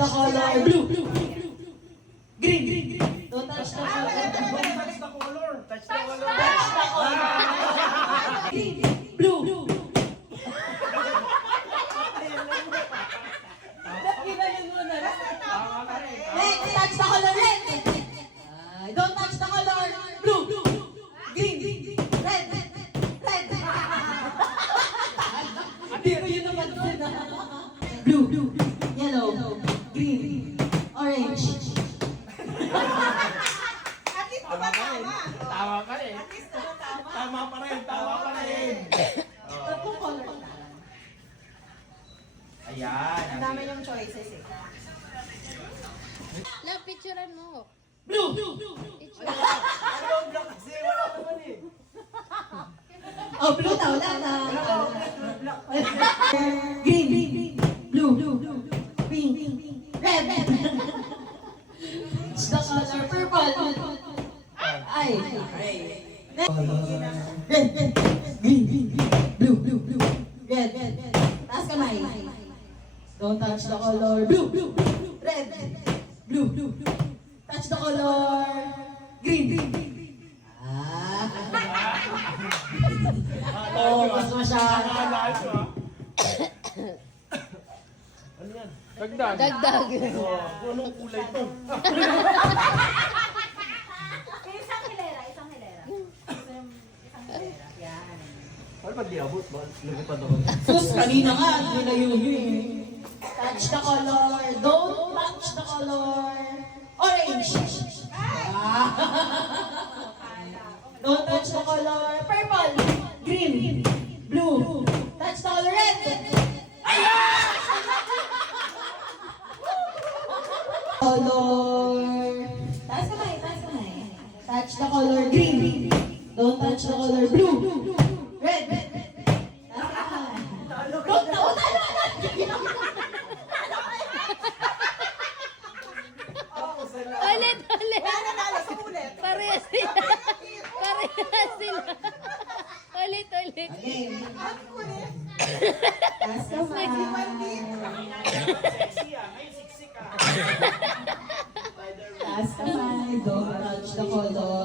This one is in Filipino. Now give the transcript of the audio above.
the color blue. Green. Don't touch the color. Touch the color. Green. Blue. Red, touch the color red. Don't touch the color blue. Green. Red. Hindi ko yun naman sila. Blue. Yellow. Green. Orange. At least tumatama. Tama pa rin. At least tumatama. Tama pa rin. Tama pa rin. Tatlong color. Ayan. Ang dami yung choices eh. Love, picturean mo. Blue. Picture. Ano ang black kasi? Wala naman eh. Oh, blue na. Wala na. Green. Blue. Pink. Red. It's the color purple. Ay. Red. Green. Blue. Red. Taas kamay. Don't touch the color blue. Red. Blue. Touch the color green. Oh, gusto mo siya. Ano yan? Dagdag. Dagdag. Anong kulay to? Isang hilera. Isang hilera. Yan. Ano pag di abot ba? Lumipad ako. Sus, kanina nga, nilayo eh. Touch the color. Don't touch the color orange. Don't touch the color purple. Green. Blue. Touch the color red. Color. Taas kamay. Touch the color green. Don't touch the color blue. Red. Taas kamay. Don't talo. Ulit. Wala nanalo sa ulit. Parehas sila. Ulit. Again. Ang ulit. Taas kamay. Sexy ah. Ngayon siksik ah. Taas kamay. Don't touch the color